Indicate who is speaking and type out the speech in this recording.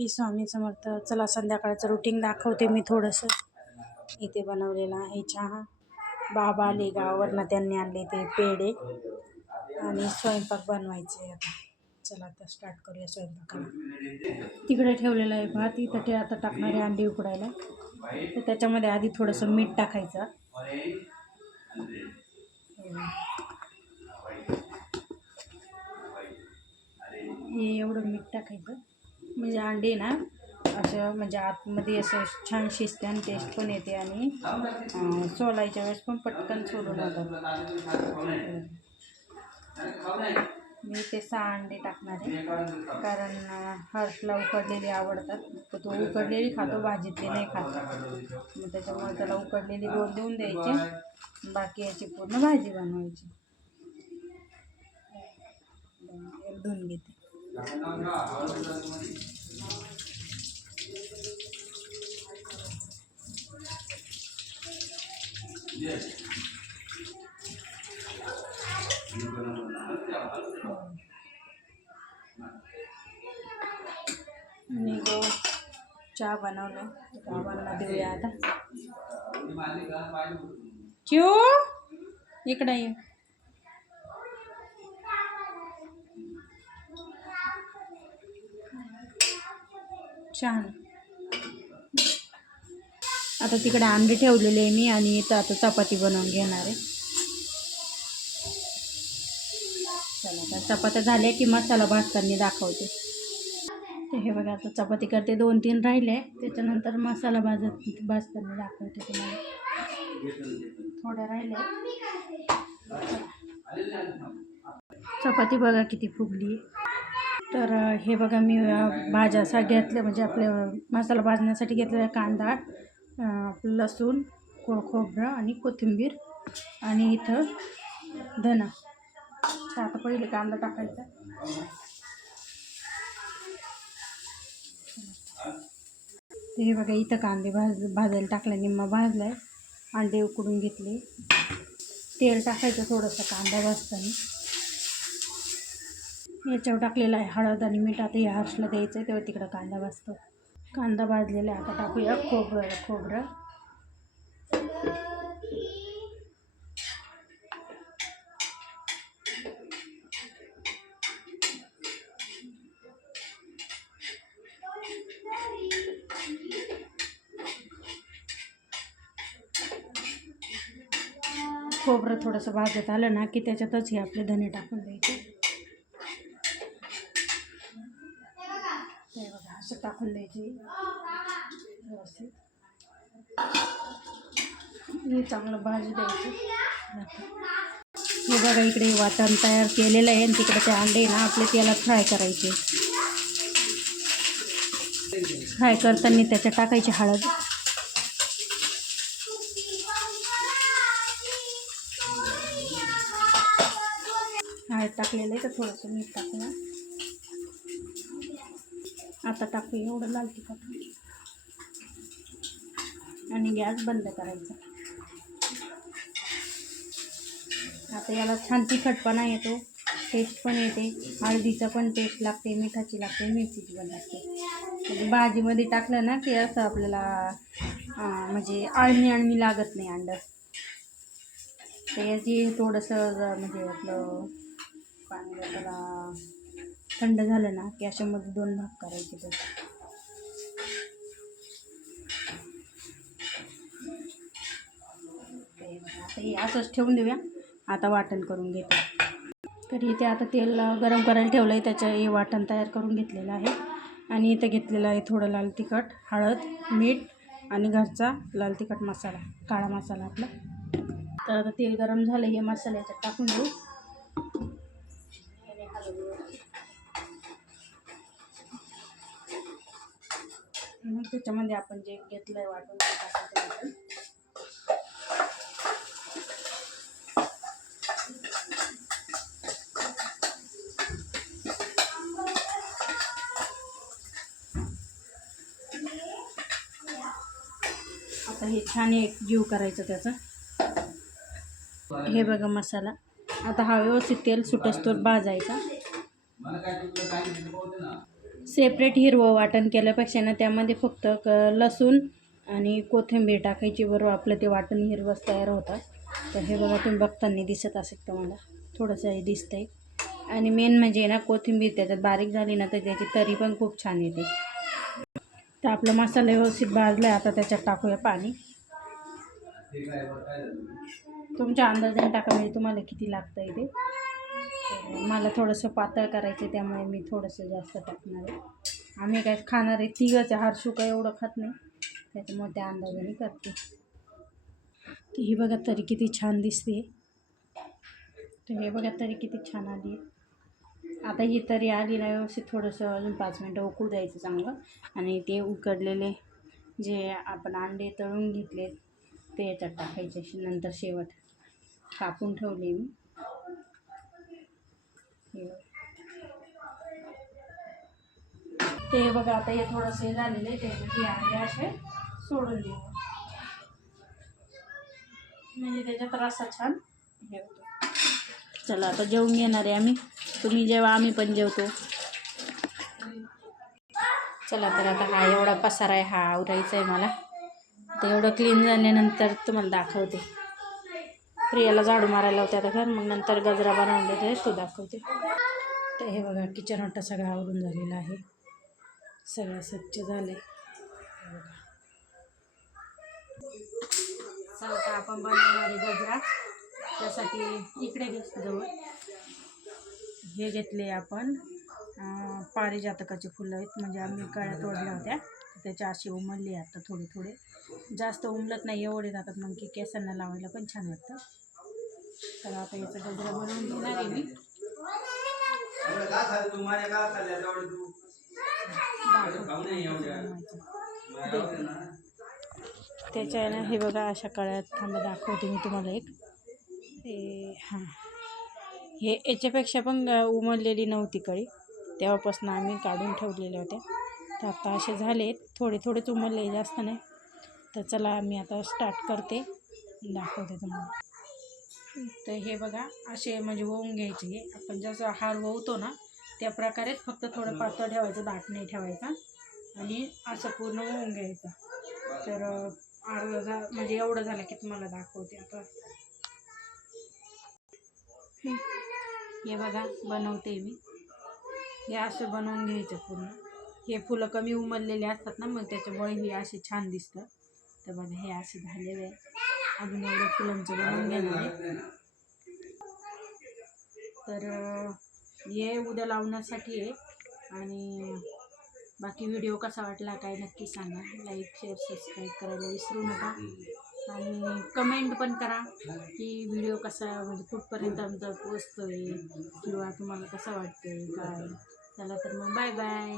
Speaker 1: श्री स्वामी समर्थ चला संध्याकाळचं रुटीन दाखवते मी थोडंसं. इथे बनवलेलं आहे चहा. बाबा आले गावावरनं त्यांनी आणले ते पेढे. आणि स्वयंपाक बनवायचे आता. चला आता स्टार्ट करूया स्वयंपाकाला. तिकडे ठेवलेलं आहे भात इथं ते आता टाकणारे अंडी उकडायला. तर त्याच्यामध्ये आधी थोडंसं मीठ टाकायचं. हे एवढं मीठ टाकायचं. म्हणजे अंडी ना असं म्हणजे आतमध्ये असं छान शिजते आणि टेस्ट पण येते आणि सोलायच्या वेळेस पण पटकन सोलून होतात मी ते सहा अंडे टाकणार आहे कारण हर्षला उकडलेली आवडतात. तर तो उकडलेली खातो भाजीतली नाही खात. मग त्याच्यामुळे त्याला उकडलेली दोन देऊन द्यायची. बाकी याची पूर्ण भाजी बनवायची. धुवून घेते. आणि गो चहा बनवलं बाबांना देऊया आता. चिऊ इकडे ये. छान. आता तिकडे आंबे ठेवलेले आहे मी आणि इथं आता चपाती बनवून घेणार आहे. चला आता चपात्या झाल्या की मसाला भाजताना दाखवते. ते हे बघा आता चपाती करते. दोन तीन राहिले. त्याच्यानंतर मसाला भाजत भाजताना दाखवते तुम्हाला. थोडं राहिले. चपाती बघा किती फुगली तर हे बघा मी भाज्या असा घेतल्या म्हणजे आपल्या मसाला भाजण्यासाठी घेतलेला कांदा लसूण को खोबरं आणि कोथिंबीर आणि इथं धना तर आता पहिले कांदा टाकायचा. हे बघा इथं कांदे भाज भाजायला टाकला निम्मा आहे अंडे उकडून घेतले. तेल टाकायचं थोडंसं कांदा भाजताना. याच्यावर टाकलेलं आहे. हळद आणि मीठ आता या हर्षला द्यायचं आहे. तेव्हा तिकडं कांदा भाजतो. कांदा भाजलेला आहे. आता टाकूया खोबरं खोबरं. खोबरं थोडंसं भाजत आलं ना की त्याच्यातच हे आपले धने टाकून द्यायचे हे बघा असं टाकून द्यायची. व्यवस्थित. चांगलं भाजी द्यायची. हे बघा इकडे वाटण तयार केलेलं आहे आणि तिकडे ते अंडे ना आपले त्याला फ्राय करायचे. फ्राय करताना त्याच्यात टाकायची हळद. हळद टाकलेलं आहे तर थोडंसं मीठ टाकणार आता टाकू एवढं लाल तिखट आणि गॅस बंद करायचा. आता याला छान तिखटपणा येतो टेस्ट पण येते. हळदीचा पण टेस्ट लागते मिठाची लागते मिरचीची पण लागते. म्हणजे भाजीमध्ये टाकलं ना की असं आपल्याला म्हणजे आळणी आळणी लागत नाही अंड. तर याची थोडंसं म्हणजे आपलं पाणी त्याला थंड झालं ना की अशामध्ये दोन भाग करायचे त्याचे आता हे असंच ठेवून देऊया. आता वाटण करून घेते. तर इथे आता तेल गरम करायला ठेवलं आहे त्याचं हे वाटण तयार करून घेतलेलं आहे. आणि इथं घेतलेलं आहे थोडं लाल तिखट हळद मीठ आणि घरचा लाल तिखट मसाला काळा मसाला आपला. तर आता तेल गरम झालं हे मसाल्याच्यात टाकून देऊ. मग त्याच्यामध्ये आपण जे घेतलं आहे वाटून ते टाकायचं आता हे छान एक जीव करायचं त्याचा. हे बघा मसाला. आता हा व्यवस्थित तेल सुटस्तोर भाजायचा. सेपरेट हिरवं वाटण केल्यापेक्षा ना त्यामध्ये फक्त क लसूण आणि कोथिंबीर टाकायची. बरोबर आपलं ते वाटण हिरवंच तयार होतं. तर हे बघा तुम्ही बघताना दिसत असेल तुम्हाला. थोडंसं हे दिसतंय. आणि मेन म्हणजे ना कोथिंबीर त्याच्यात बारीक झाली ना तर त्याची तरी पण खूप छान येते. तर आपला मसाला व्यवस्थित भाजला आहे आता त्याच्यात टाकूया पाणी. तुमच्या अंदाजाने टाका म्हणजे तुम्हाला किती लागतं आहे ते. मला थोडंसं पातळ करायचं त्यामुळे मी थोडंसं जास्त टाकणार आहे. आम्ही काय खाणार आहे तिघंच आहे. हरशू काय एवढं खात नाही. त्याच्यामुळे त्या अंदाजाने करते. तर ही बघा तरी किती छान दिसते. तर हे बघा तरी किती छान आली आहे. आता ही तरी आली ना व्यवस्थित थोडंसं अजून पाच मिनटं उकळू द्यायचं चांगलं. आणि ते उकडलेले जे आपण अंडे तळून घेतले ते याच्यात टाकायचे. नंतर शेवट कापून ठेवले मी. ते बघा आता हे थोडंसं हे झालेलं आहे त्याच्यासाठी आम्ही असे सोडून देऊ. म्हणजे त्याच्यात रस्सा छान हे होतो चला आता जेवून घेणार आहे आम्ही. तुम्ही जेव्हा आम्ही पण जेवतो. चला तर आता हा एवढा पसारा आहे हा आवरायचा आहे मला. तर एवढं क्लीन झाल्यानंतर तुम्हाला दाखवते. प्रियाला झाडू मारायला होते आता घर मग नंतर गजरा बनवून देते तो दाखवते. तर हे बघा किचन वाटा सगळा आवरून झालेला आहे. सगळं स्वच्छ झाले चला आता आपण बनवणार आहे गजरा त्यासाठी इकडे घे जवळ. हे घेतले आपण पारिजातकाची फुलं आहेत. म्हणजे आम्ही कळ्या तोडल्या होत्या. तर त्याच्या अशी उमलली आता थोडे थोडे. जास्त उमलत नाही एवढे जातात मग की केसांना लावायला पण छान वाटतं. तर आता याचा गजरा बनवून घेणार आहे मी. त्याच्या आहे ना हे बघा अशा कळ्यात थांबा दाखवते मी तुम्हाला एक. ते हां. हे याच्यापेक्षा पण उमरलेली उमललेली नव्हती कळी. तेव्हापासून आम्ही काढून ठेवलेल्या होत्या. तर आता असे झाले थोडे थोडेच उमलले जास्त नाही. तर चला मी आता स्टार्ट करते. दाखवते तुम्हाला. तर हे बघा असे म्हणजे होऊन घ्यायचे. हे आपण जसं हार वळतो ना त्या प्रकारेच फक्त थोडं पातळ ठेवायचं दाट नाही ठेवायचा. आणि असं पूर्ण वळून घ्यायचं. तर अर्धा झा म्हणजे एवढं झालं की तुम्हाला दाखवते आता. हे बघा बनवते मी. हे असं बनवून घ्यायचं पूर्ण. हे फुलं कमी उमललेले असतात ना मग त्याच्यामुळे हे असे छान दिसतं. तर बघा हे असे झालेले आहे. अजून एवढं फुलांचं बनवून घेणार आहे. तर हे उद्या लावण्यासाठी आहे. आणि बाकी व्हिडिओ कसा वाटला काय नक्की सांगा. लाईक शेअर सबस्क्राईब करायला विसरू नका. आणि कमेंट पण करा की व्हिडिओ कसा म्हणजे कुठपर्यंत आमचा पोचतो आहे किंवा तुम्हाला कसा वाटतं आहे काय. चला तर मग बाय बाय